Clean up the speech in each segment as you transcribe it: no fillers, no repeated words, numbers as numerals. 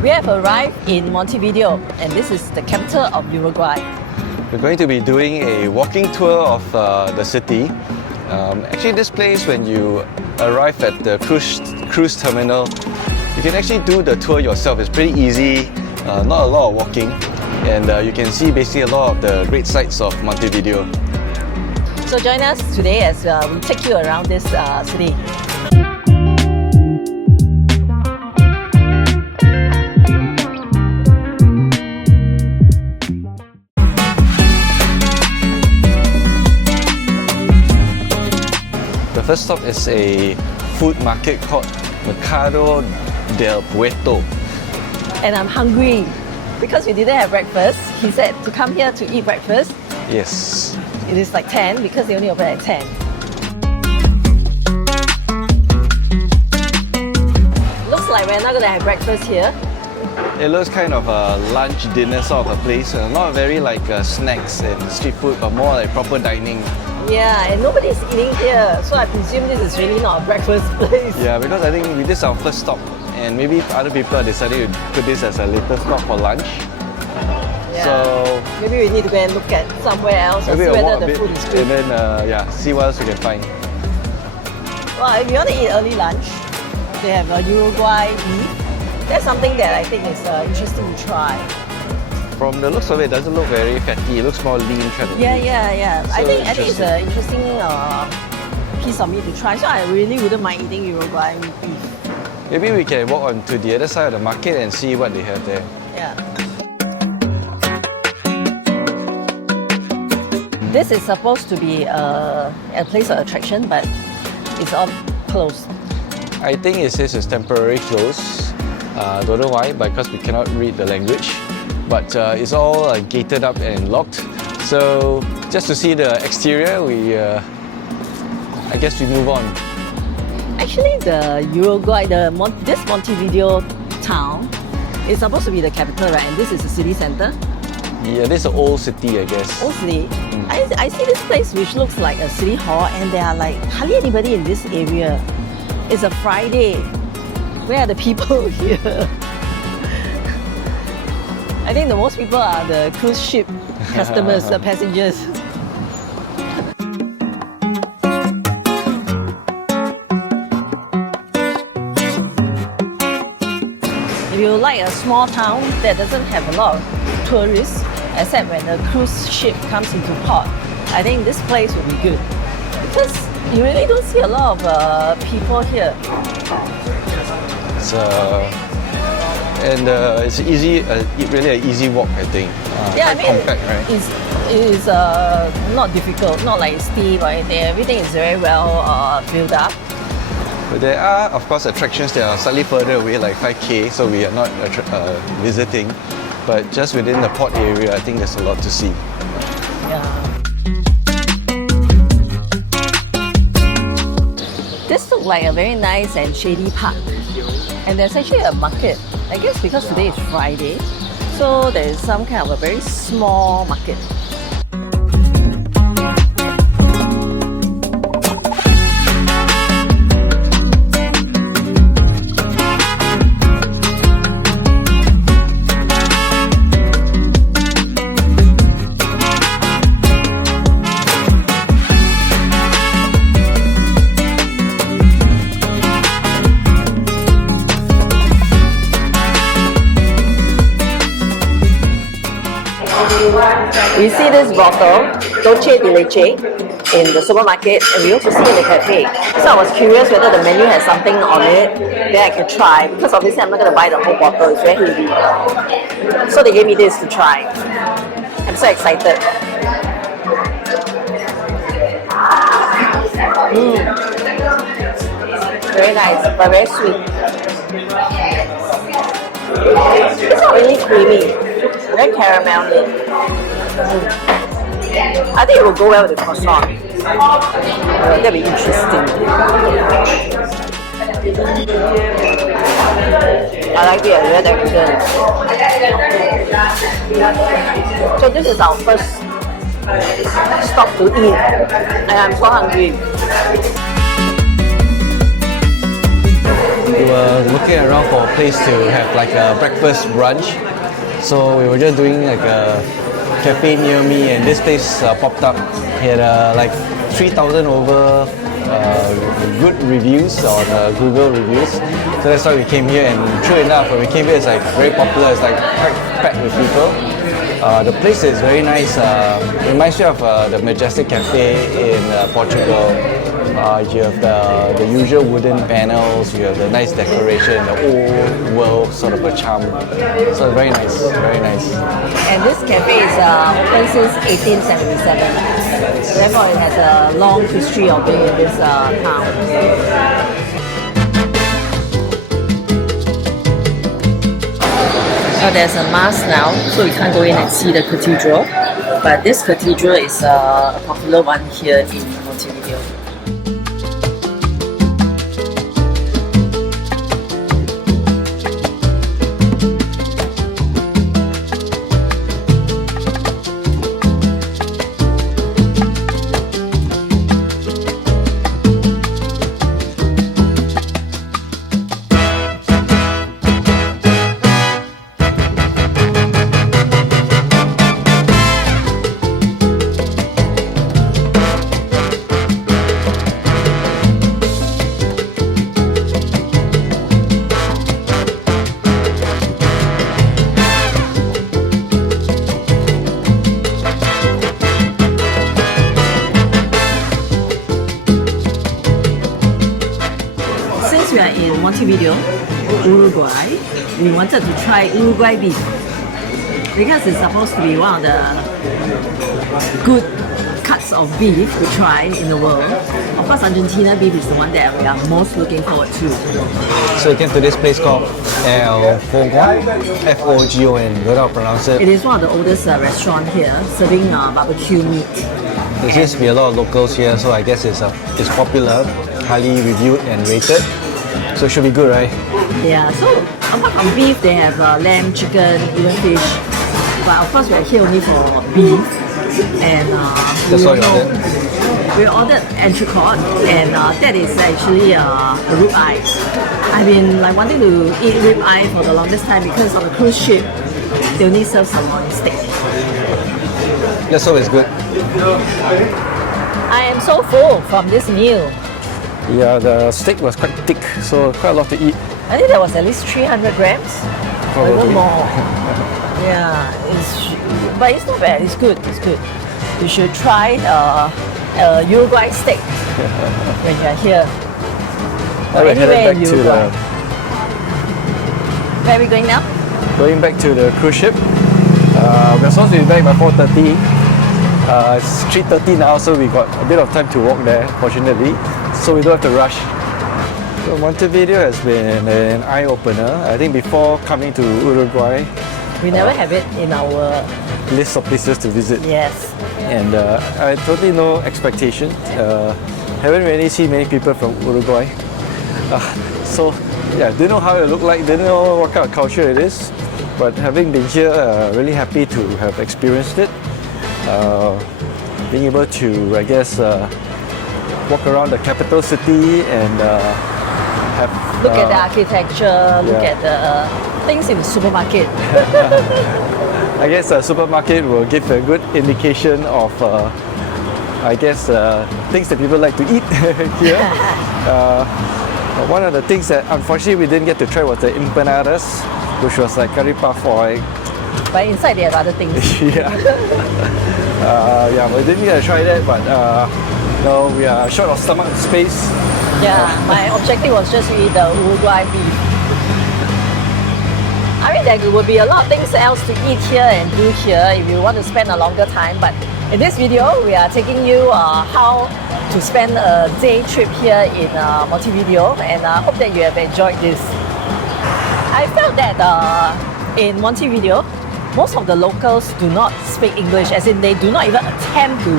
We have arrived in Montevideo, and this is the capital of Uruguay. We're going to be doing a walking tour of the city. Actually, this place, when you arrive at the cruise terminal, you can actually do the tour yourself. It's pretty easy, not a lot of walking, and you can see basically a lot of the great sights of Montevideo. So join us today as we take you around this city. The first stop is a food market called Mercado del Puerto. And I'm hungry because we didn't have breakfast. He said to come here to eat breakfast. Yes. It is like 10 because they only open at 10. Looks like we're not going to have breakfast here. It looks kind of a lunch, dinner sort of a place. Not very like snacks and street food, but more like proper dining. Yeah, and nobody's eating here, so I presume this is really not a breakfast place. Yeah, because I think this is our first stop, and maybe other people are deciding to put this as a later stop for lunch. Yeah. So maybe we need to go and look at somewhere else or see whether the food is good. And then see what else we can find. Well, if you want to eat early lunch, they have a Uruguay beef. That's something that I think is interesting to try. From the looks of it, it doesn't look very fatty. It looks more lean kind of. Yeah. So I think it's an interesting piece of meat to try. So I really wouldn't mind eating Uruguay beef. Maybe we can walk on to the other side of the market and see what they have there. Yeah. This is supposed to be a place of attraction, but it's all closed. I think it says it's temporary closed. Don't know why, because we cannot read the language. But it's all gated up and locked. So just to see the exterior, I guess we move on. Actually, the Uruguay, this Montevideo town is supposed to be the capital, right? And this is the city center. Yeah, this is an old city, I guess. Old city. I see this place which looks like a city hall, and there are like hardly anybody in this area. It's a Friday. Where are the people here? I think the most people are the cruise ship customers, the passengers. If you like a small town that doesn't have a lot of tourists, except when the cruise ship comes into port, I think this place will be good. Because you really don't see a lot of people here. It's easy, really an easy walk, I think. Yeah, quite compact, right? It's not difficult, not like steep or anything. Everything is very well built up. But there are, of course, attractions that are slightly further away, like 5K, so we are not visiting. But just within the port area, I think there's a lot to see. Yeah. This looks like a very nice and shady park. And there's actually a market. I guess because today is Friday, so there is some kind of a very small market. We see this bottle, Dolce de Leche, in the supermarket, and we also see it in the cafe. So I was curious whether the menu has something on it that I could try, because obviously I'm not going to buy the whole bottle, it's very heavy. So they gave me this to try. I'm so excited. Very nice, but very sweet. It's not really creamy, very caramelly. I think it will go well with the croissant. That'll be interesting. I like the red evidence. So this is our first stop to eat, and I'm so hungry. we were looking around for a place to have like a breakfast brunch. So we were just doing like a cafe near me, and this place popped up. It had like 3,000 over good reviews on Google reviews. So that's why we came here, and true enough, when we came here, it's like very popular. It's like quite packed with people. The place is very nice. Reminds me of the Majestic Cafe in Portugal. You have the usual wooden panels, you have the nice decoration, the old world sort of a charm. So very nice, very nice. And this cafe is open since 1877. Therefore, it has a long history of being in this town. So there's a mass now, so you can't go in and see the cathedral. But this cathedral is a popular one here in Montevideo. Since we are in Montevideo, Uruguay, we wanted to try Uruguay beef because it's supposed to be one of the good cuts of beef to try in the world. Of course, Argentina beef is the one that we are most looking forward to. So we came to this place called El Fogon, F-O-G-O-N, don't know how to pronounce it. It is one of the oldest restaurants here, serving barbecue meat. There seems to be a lot of locals here, so I guess it's popular, highly reviewed and rated. So it should be good, right? Yeah, so apart from beef, they have lamb, chicken, even fish. But of course, we are here only for beef. And That's all you ordered? we ordered entrecote, and that is actually a rib eye. I've been like wanting to eat rib eye for the longest time because on the cruise ship, they only serve sirloin steak. Let's hope it's good. I am so full from this meal. Yeah, the steak was quite thick, so quite a lot to eat. I think there was at least 300 grams. Or even Probably. more. Yeah, but it's not bad. It's good. It's good. You should try Uruguay steak when you're here. Or We're headed anywhere back in to Uruguay. Where are we going now? going back to the cruise ship. We're supposed to be back by 4:30. It's 3:30 now, so we got a bit of time to walk there, fortunately. So we don't have to rush. So Montevideo has been an eye-opener. I think before coming to Uruguay, We never have it in our list of places to visit. yes. And I had totally no expectation. Haven't really seen many people from Uruguay. So yeah, didn't know how it looked like, didn't know what kind of culture it is. But having been here, really happy to have experienced it. Being able to, I guess, walk around the capital city and have Look at the architecture. Look yeah. at the things in the supermarket. I guess a supermarket will give a good indication of, I guess, things that people like to eat here. One of the things that unfortunately we didn't get to try was the empanadas, which was like curry puff or like, But inside they have other things. yeah. Yeah, we didn't get to try that, but no, we are short of stomach space. Yeah, my objective was just to eat the Uruguay beef. I mean, there would be a lot of things else to eat here and do here if you want to spend a longer time. But in this video, we are taking you how to spend a day trip here in Montevideo, and I hope that you have enjoyed this. I felt that in Montevideo, most of the locals do not speak English, as in they do not even attempt to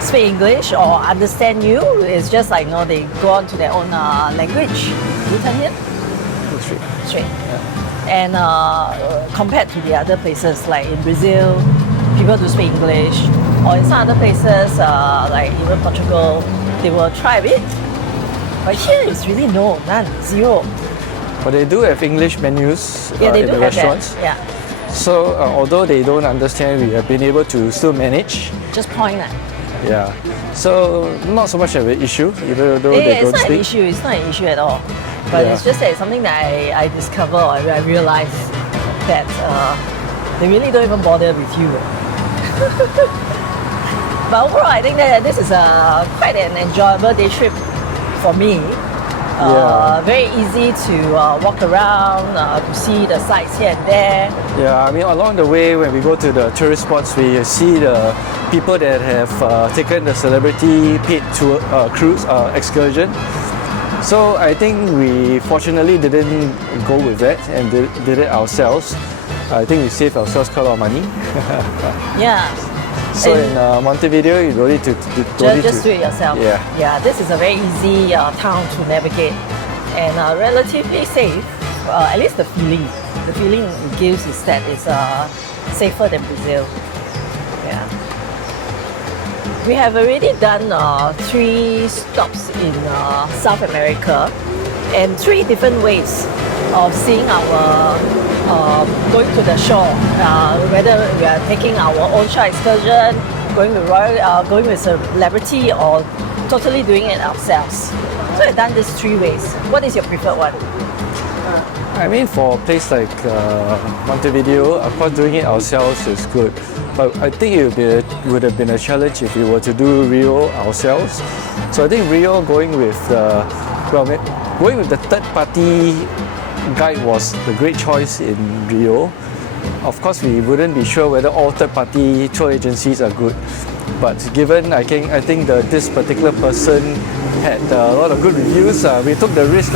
speak English or understand you. It's just like, they go on to their own language. You turn here? Straight. And compared to the other places, like in Brazil, people do speak English, or in some other places, like even Portugal, they will try a bit. But here it's really none, zero. But they do have English menus Yeah, they in do the have restaurants. that. Yeah, So although they don't understand, we have been able to still manage. just point that. Yeah. So not so much of an issue, even though they It's don't not an speak. issue. It's not an issue at all. But Yeah. it's just that it's something that I discover or I realize that they really don't even bother with you. But overall, I think that this is quite an enjoyable day trip for me. Yeah. Very easy to walk around, to see the sights here and there. Yeah, I mean, along the way, when we go to the tourist spots, we see the people that have taken the celebrity paid tour cruise excursion. So I think we fortunately didn't go with that and did it ourselves. I think we saved ourselves quite a lot of money. Yeah. So And in Montevideo, you don't need to just do it yourself. Yeah. This is a very easy town to navigate and relatively safe. At least the feeling it gives is that it's safer than Brazil. Yeah. We have already done 3 stops in South America and 3 different ways of seeing our going to the shore. Whether we are taking our own shore excursion, going with going with celebrity, or totally doing it ourselves. So we've done these 3 ways. What is your preferred one? I mean, for a place like Montevideo, of course, doing it ourselves is good. But I think it would have been a challenge if we were to do Rio ourselves. So I think Rio going with the third-party guide was the great choice in Rio. Of course, we wouldn't be sure whether all third-party tour agencies are good. But given I think this particular person had a lot of good reviews, we took the risk.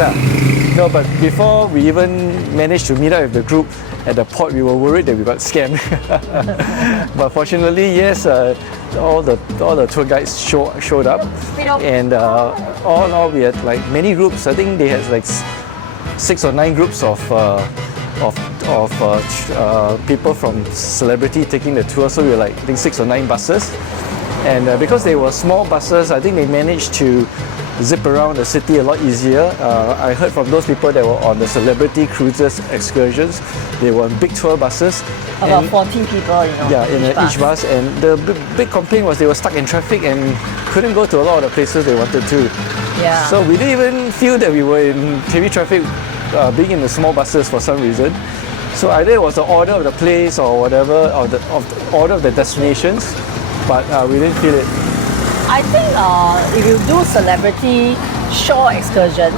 No, but before we even managed to meet up with the group at the port, we were worried that we got scammed. But fortunately, yes, all the tour guides showed up, and all in all, we had like many groups. I think they had like 6 or 9 groups of people from celebrity taking the tour. So we were like, I think 6 or 9 buses, and because they were small buses, I think they managed to zip around the city a lot easier. I heard from those people that were on the celebrity cruises excursions, they were on big tour buses. About 14 people, Yeah, in each bus. And the big complaint was they were stuck in traffic and couldn't go to a lot of the places they wanted to. Yeah. So we didn't even feel that we were in heavy traffic being in the small buses for some reason. So either it was the order of the place or whatever, or the order of the destinations, but we didn't feel it. I think if you do celebrity shore excursion,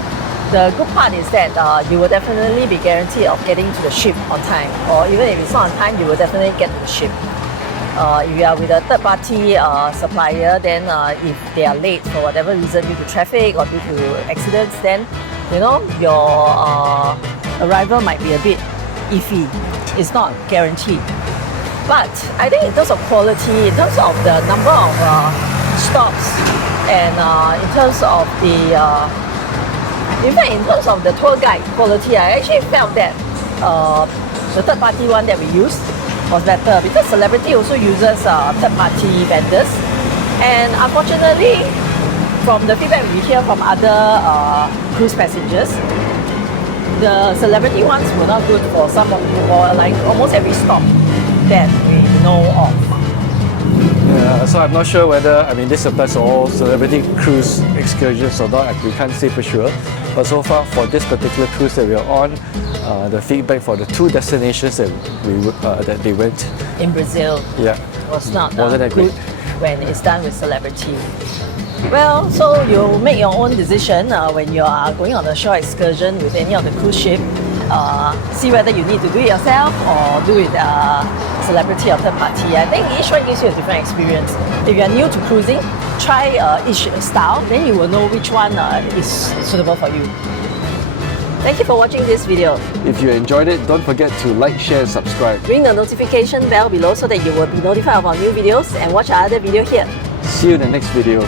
the good part is that you will definitely be guaranteed of getting to the ship on time, or even if it's not on time, you will definitely get to the ship. If you are with a third-party supplier, then if they are late for whatever reason due to traffic or due to accidents, then your arrival might be a bit iffy. It's not guaranteed. But I think in terms of quality, in terms of the number of stops, and in terms of in terms of the tour guide quality, I actually felt that the third party one that we used was better, because celebrity also uses third party vendors, and unfortunately, from the feedback we hear from other cruise passengers, the celebrity ones were not good for like almost every stop that we know of. Yeah, so I'm not sure whether, this applies to all celebrity cruise excursions or not, we can't say for sure. But so far, for this particular cruise that we are on, the feedback for the 2 destinations that they went In Brazil, yeah, was not wasn't that good great. when it's done with celebrity. Well, so you make your own decision when you are going on a shore excursion with any of the cruise ship. See whether you need to do it yourself or do it celebrity or third party. I think each one gives you a different experience. If you are new to cruising, try each style, then you will know which one is suitable for you. Thank you for watching this video. If you enjoyed it, don't forget to like, share, and subscribe. Ring the notification bell below so that you will be notified of our new videos, and watch our other video here. See you in the next video.